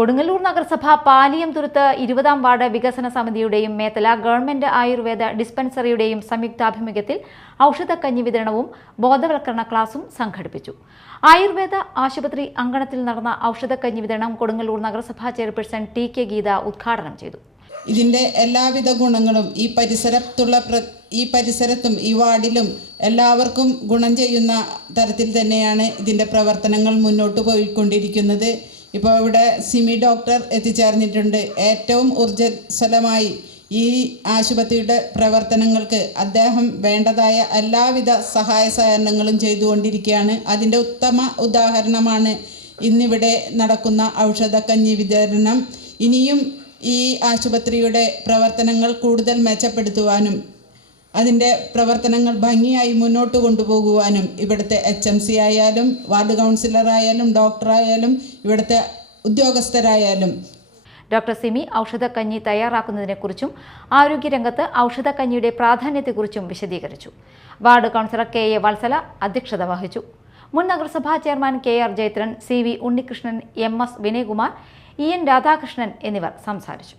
കൊടുങ്ങല്ലൂർ നഗരസഭ പാലിയംതുരുത്ത് 20-ാം വാർഡ് വികസന സമിതിയുടെയും മേത്തല ഗവൺമെന്റ് ആയുർവേദ ഡിസ്പെൻസറിയുടെയും സംയുക്താഭിമുഖ്യത്തിൽ ഔഷധക്കഞ്ഞി വിതരണവും ബോധവൽക്കരണ ക്ലാസും സംഘടിപ്പിച്ചു. ആയുർവേദ ആശുപത്രി അങ്കണത്തിൽ നടന്ന ഔഷധക്കഞ്ഞി വിതരണം കൊടുങ്ങല്ലൂർ നഗരസഭാ ചെയർപേഴ്സൺ TK ഗീത ഉദ്ഘാടനം ചെയ്തു. ഇതിൻ്റെ എല്ലാവിധ ഗുണങ്ങളും ഈ പരിസരത്തും ഈ വാർഡിലും എല്ലാവർക്കും ഗുണം ചെയ്യുന്ന തരത്തിൽ തന്നെയാണ് ഇതിൻ്റെ പ്രവർത്തനങ്ങൾ മുന്നോട്ട് പോയിക്കൊണ്ടിരിക്കുന്നത്. ഇപ്പോൾ ഇവിടെ സിമി ഡോക്ടർ എത്തിച്ചേർന്നിട്ടുണ്ട്. ഏറ്റവും ഊർജ്ജസ്വലമായി ഈ ആശുപത്രിയുടെ പ്രവർത്തനങ്ങൾക്ക് അദ്ദേഹം വേണ്ടതായ എല്ലാവിധ സഹായ സഹകരണങ്ങളും ചെയ്തുകൊണ്ടിരിക്കുകയാണ്. അതിൻ്റെ ഉത്തമ ഉദാഹരണമാണ് ഇന്നിവിടെ നടക്കുന്ന ഔഷധക്കഞ്ഞി വിതരണം. ഇനിയും ഈ ആശുപത്രിയുടെ പ്രവർത്തനങ്ങൾ കൂടുതൽ മെച്ചപ്പെടുത്തുവാനും അതിൻ്റെ പ്രവർത്തനങ്ങൾ ഭംഗിയായി മുന്നോട്ട് കൊണ്ടുപോകുവാനും ഇവിടുത്തെ HMC ആയാലും വാർഡ് കൗൺസിലറായാലും ഡോക്ടറായാലും ഇവിടുത്തെ ഉദ്യോഗസ്ഥരായാലും ഡോക്ടർ സിമി ഔഷധക്കഞ്ഞി തയ്യാറാക്കുന്നതിനെക്കുറിച്ചും ആരോഗ്യരംഗത്ത് ഔഷധക്കഞ്ഞിയുടെ പ്രാധാന്യത്തെക്കുറിച്ചും വിശദീകരിച്ചു. വാർഡ് കൗൺസിലർ KA വത്സല അധ്യക്ഷത വഹിച്ചു. മുൻ നഗരസഭാ chairman KR Jayathran, CV Unnikrishnan, MS Vinayakumar, EN Radhakrishnan എന്നിവർ സംസാരിച്ചു.